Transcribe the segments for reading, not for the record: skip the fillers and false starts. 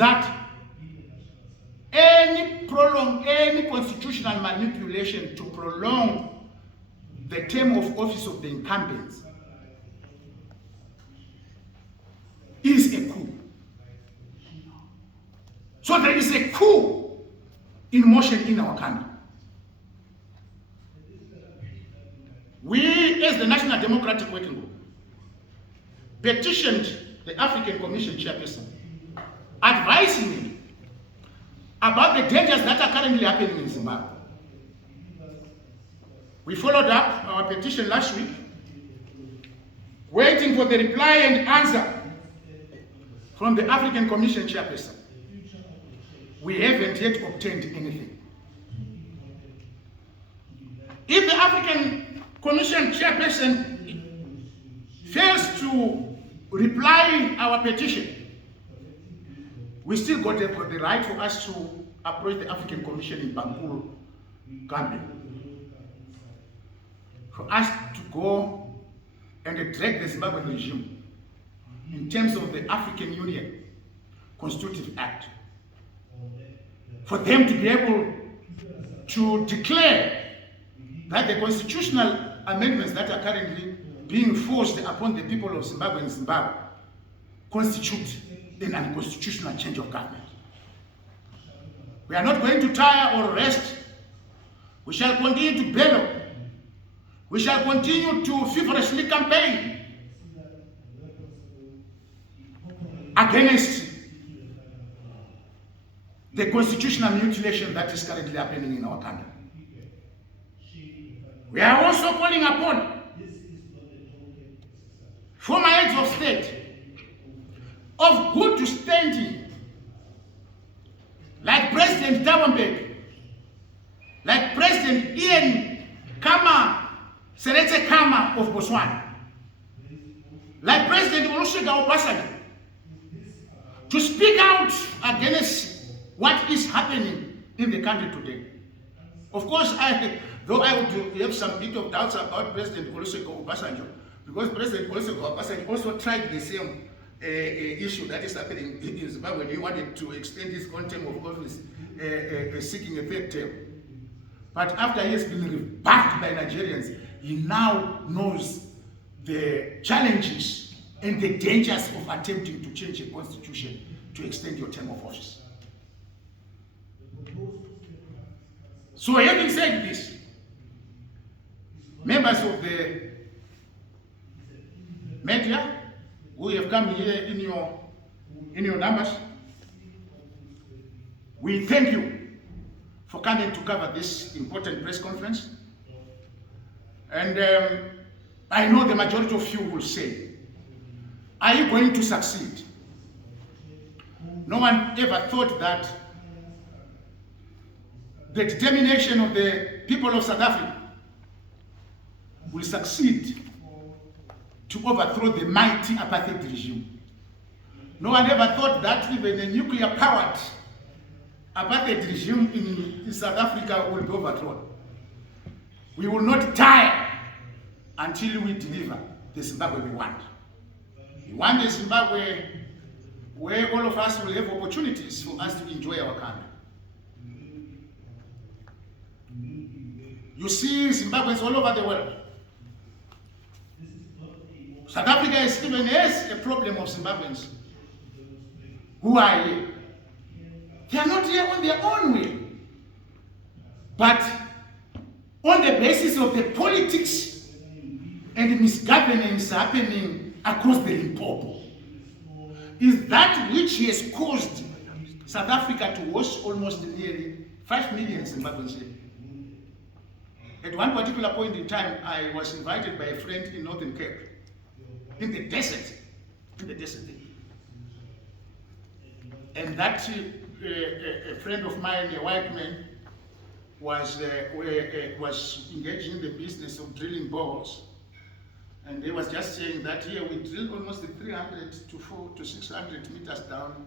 that any constitutional manipulation to prolong the term of office of the incumbents is a coup. So there is a coup in motion in our country. We, as the National Democratic Working Group, petitioned the African Commission chairperson, advising him about the dangers that are currently happening in Zimbabwe. We followed up our petition last week, waiting for the reply and answer from the African Commission chairperson. We haven't yet obtained anything. If the African Commission chairperson fails to reply our petition, we still got the right for us to approach the African Commission in Bangkok, Gambia, for us to go and drag the Zimbabwean regime in terms of the African Union Constitutive Act, for them to be able to declare that the constitutional amendments that are currently being forced upon the people of Zimbabwe and Zimbabwe constitute an unconstitutional change of government. We are not going to tire or rest. We shall continue to bellow. We shall continue to feverishly campaign against the constitutional mutilation that is currently happening in our country. We are also calling upon former heads of state of good standing, like President Thabo Mbeki, like President Ian Seretse Khama of Botswana, like President Olusegun Obasanjo, to speak out against what is happening in the country today. Of course, though I would have some bit of doubts about President Olusegun Obasanjo, because President Olusegun Obasanjo also tried the same issue that is happening in Zimbabwe. He wanted to extend his own term of office, seeking a third term. But after he has been rebuffed by Nigerians, he now knows the challenges and the dangers of attempting to change a constitution to extend your term of office. So having said this, members of the media who have come here in your numbers, we thank you for coming to cover this important press conference. And I know the majority of you will say, are you going to succeed? No one ever thought that the determination of the people of South Africa will succeed to overthrow the mighty apartheid regime. No one ever thought that even a nuclear-powered apartheid regime in South Africa will be overthrown. We will not tire until we deliver the Zimbabwe we want. We want a Zimbabwe where all of us will have opportunities for us to enjoy our country. You see Zimbabweans all over the world. South Africa even has a problem of Zimbabweans who are here. They are not here on their own way, but on the basis of the politics and misgovernance happening across the Limpopo. Is that which has caused South Africa to host almost nearly 5 million Zimbabweans here. At one particular point in time, I was invited by a friend in Northern Cape, in the desert, and that a friend of mine, a white man, was engaged in the business of drilling boreholes, and he was just saying that here we drill almost 300 to 600 meters down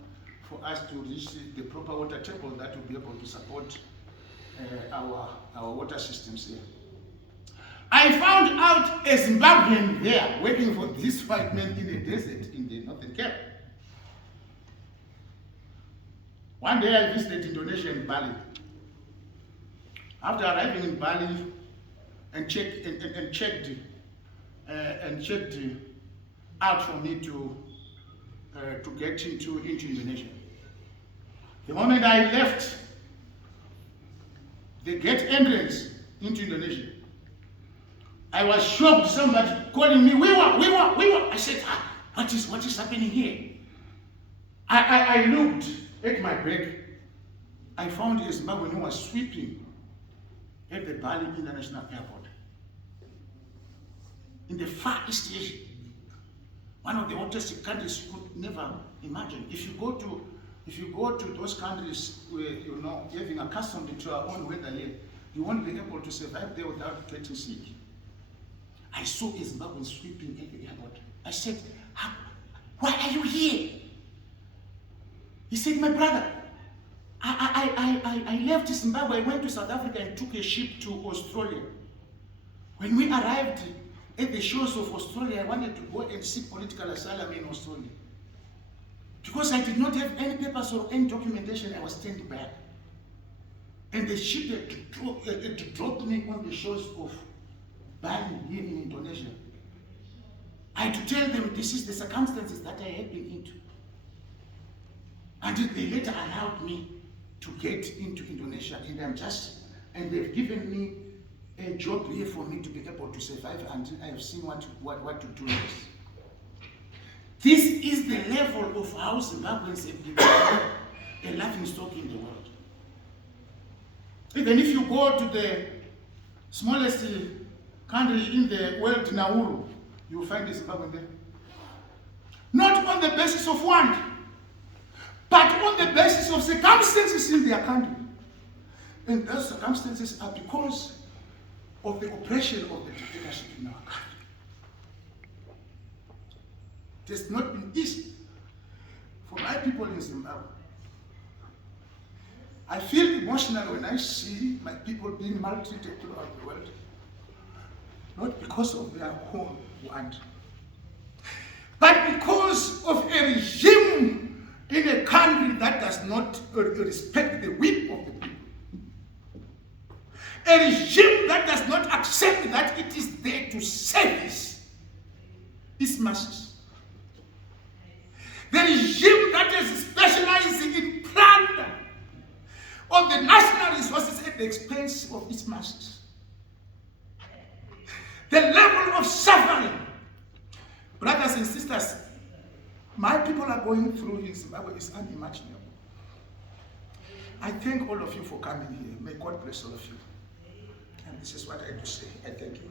for us to reach the proper water table that will be able to support our water systems here. I found out a Zimbabwean there working for this white man in the desert in the Northern Cape. One day I visited Indonesia in Bali. After arriving in Bali and checked out for me to get into Indonesia. The moment I left the gate entrance into Indonesia, I was shocked. Somebody calling me, we were. I said, what is happening here? I looked at my bag. I found a Zimbabwean who was sweeping at the Bali International Airport in the Far East Asia, one of the hottest countries you could never imagine. If you go to those countries where having accustomed to our own weather here, you won't be able to survive there without getting sick. I saw a Zimbabwean sweeping at the airport. I said, why are you here? He said, my brother, I left Zimbabwe, I went to South Africa and took a ship to Australia. When we arrived at the shores of Australia, I wanted to go and seek political asylum in Australia. Because I did not have any papers or any documentation, I was turned back. And the ship had to drop me on the shores of Bali here in Indonesia. I had to tell them this is the circumstances that I had been into. And they later allowed me to get into Indonesia, and they've given me a job here for me to be able to survive until I have seen what to do next. This is the level of how Zimbabweans have become a laughing stock in the world. Even if you go to the smallest country in the world, Nauru, you will find a Zimbabwean there. Not on the basis of want, but on the basis of circumstances in their country. And those circumstances are because of the oppression of the dictatorship in our country. It has not been easy for my people in Zimbabwe. I feel emotional when I see my people being maltreated throughout the world, not because of their own want, but because of a regime in a country that does not respect the will of the people. A regime that does not accept that it is there to service its masses. The regime that is specializing in plunder of the national resources at the expense of its masses. The level of suffering, brothers and sisters, my people are going through in Zimbabwe is unimaginable. I thank all of you for coming here. May God bless all of you. And this is what I have to say. I thank you.